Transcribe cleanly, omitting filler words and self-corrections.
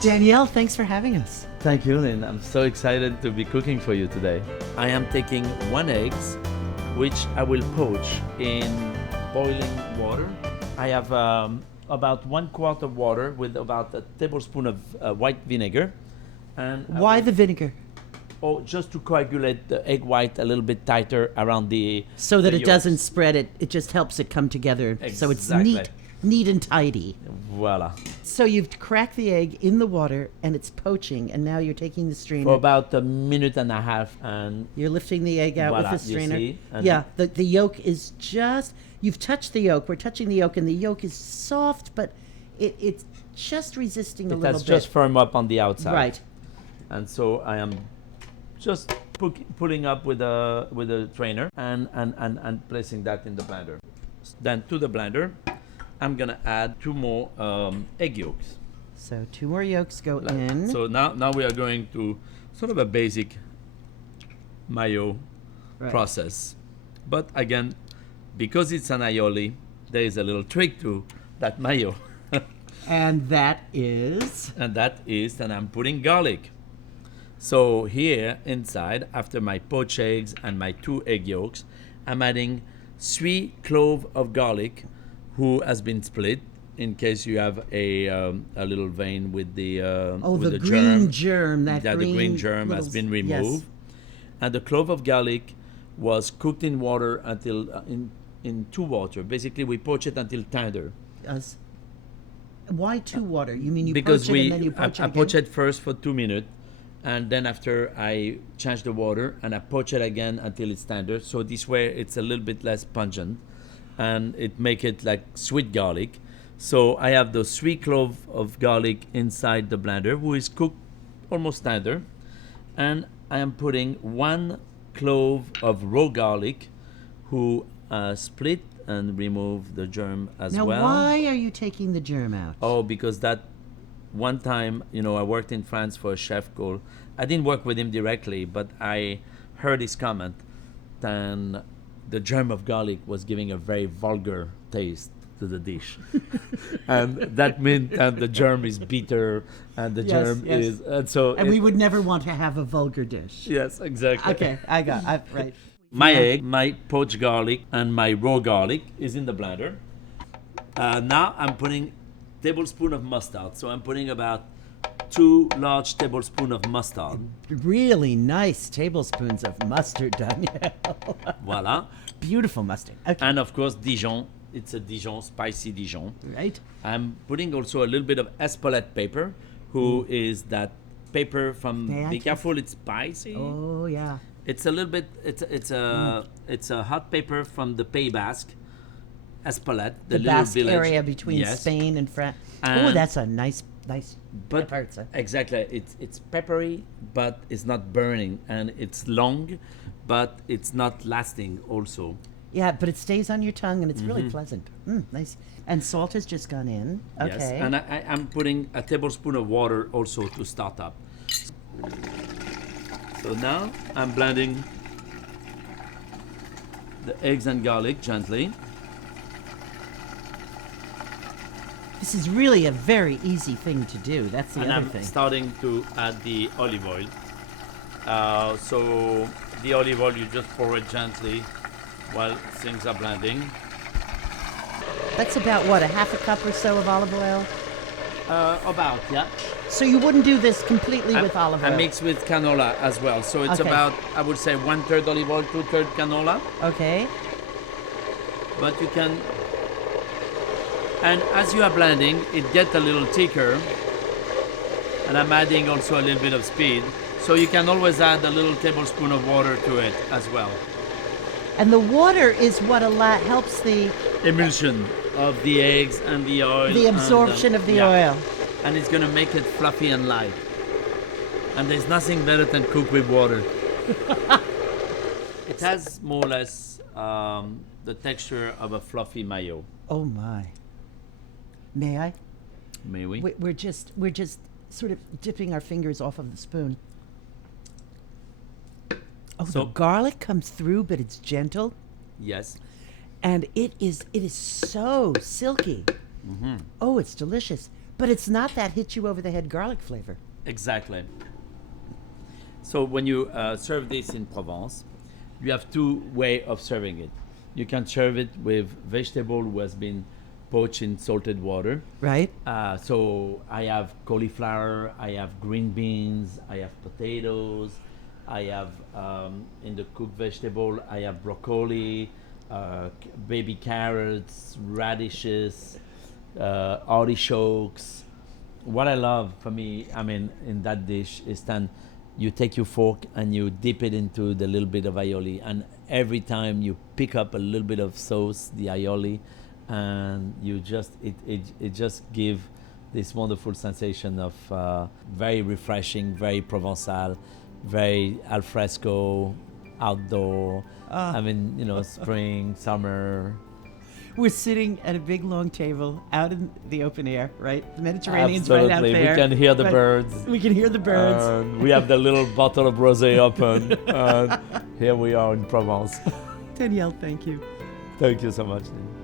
Danielle, thanks for having us. Thank you, Lynn. I'm so excited to be cooking for you today. I am taking 1 egg, which I will poach in boiling water. I have about 1 quart of water with about a tablespoon of white vinegar. And Why the vinegar? Oh, just to coagulate the egg white a little bit tighter around the So that the it yolks. doesn't spread it. It just helps it come together. So it's Exactly. neat and tidy. Voila. So you've cracked the egg in the water and it's poaching, and now you're taking the strainer. For about a minute and a half, and You're lifting the egg out voila, with the strainer. you see? And Yeah, the yolk is just, you've touched the yolk. We're touching the yolk, and the yolk is soft, but it's just resisting a it little has bit. just firm up on the outside. Right. And so I am just pulling up with a strainer and placing that in the blender. Then to the blender, I'm gonna add 2 more egg yolks. So 2 more yolks go in. So now we are going to sort of a basic mayo Right. process. But again, because it's an aioli, there is a little trick to that mayo. And that is? And that is that I'm putting garlic. So here inside, after my poached eggs and my 2 egg yolks, I'm adding 3 cloves of garlic who has been split in case you have a little vein with the with the green germ. germ. That The green germ has little- been removed. Yes. And the clove of garlic was cooked in water until in 2 water. Basically, we poach it until tender. Yes. Why 2 water? You mean you Because poach it and then you poach it I again? poach it first for 2 minutes, and then after I change the water and I poach it again until it's tender. So this way it's a little bit less pungent, and it make it like sweet garlic. So I have those 3 cloves of garlic inside the blender, who is cooked almost tender, and I am putting 1 clove of raw garlic, who split and remove the germ as Now, well. why are you taking the germ out? Oh, because that one time, I worked in France for a chef called, I didn't work with him directly, but I heard his comment, and the germ of garlic was giving a very vulgar taste to the dish. And that meant that the germ is bitter, and the Yes, germ yes. is, and so. And we would never want to have a vulgar dish. Yes, exactly. Okay, right. My egg, my poached garlic, and my raw garlic is in the blender. Now I'm putting tablespoon of mustard. So I'm putting about 2 large tablespoons of mustard. Really nice tablespoons of mustard, Danielle. Voila. Beautiful mustard. Okay. And of course, Dijon. It's a Dijon, spicy Dijon. Right. I'm putting also a little bit of Espelette pepper, who is that pepper from, May I be taste? careful, it's spicy. Oh, yeah. It's a little bit, it's a hot pepper from the Pays Basque, Espelette, The little Basque village. area between Yes. Spain and France. Oh, And- that's a nice But pepper. It's a- exactly, it's peppery, but it's not burning, and it's long, but it's not lasting also. Yeah, but it stays on your tongue and it's really pleasant. Nice. And salt has just gone in. Okay. Yes, and I'm putting a tablespoon of water also to start up. So now I'm blending the eggs and garlic gently. This is really a very easy thing to do. That's the And other I'm thing. starting to add the olive oil. So the olive oil, you just pour it gently while things are blending. That's about what, a half a cup or so of olive oil? About, yeah. So you wouldn't do this completely with olive oil? I mix with canola as well. So it's Okay. about, I would say, 1/3 olive oil, 2/3 canola. Okay. But you can, and as you are blending, it gets a little thicker. And I'm adding also a little bit of speed. So you can always add a little tablespoon of water to it as well. And the water is what helps the Emulsion of the eggs and the oil. absorption of the oil. And it's going to make it fluffy and light. And there's nothing better than cook with water. It has more or less the texture of a fluffy mayo. Oh my. May I? May we? We're just sort of dipping our fingers off of the spoon. Oh, So- the garlic comes through, but it's gentle, Yes. and it is so silky. Oh, it's delicious. But it's not that hit you over the head garlic flavor. Exactly. So when you serve this in Provence, you have two way of serving it. You can serve it with vegetable who has been poached in salted water. Right? So I have cauliflower, I have green beans, I have potatoes, I have in the cooked vegetable, I have broccoli, baby carrots, radishes, artichokes. What I love for me, I mean, in that dish is then you take your fork and you dip it into the little bit of aioli, and every time you pick up a little bit of sauce, the aioli, and you just it just give this wonderful sensation of very refreshing, very Provençal, very al fresco, outdoor. I mean, you know, spring, summer. We're sitting at a big long table out in the open air, right? The Mediterranean's right out Absolutely, there. we can hear the Right. birds. We can hear the birds. And we have the little bottle of rosé open, and here we are in Provence. Danielle, thank you. Thank you so much, Lynne.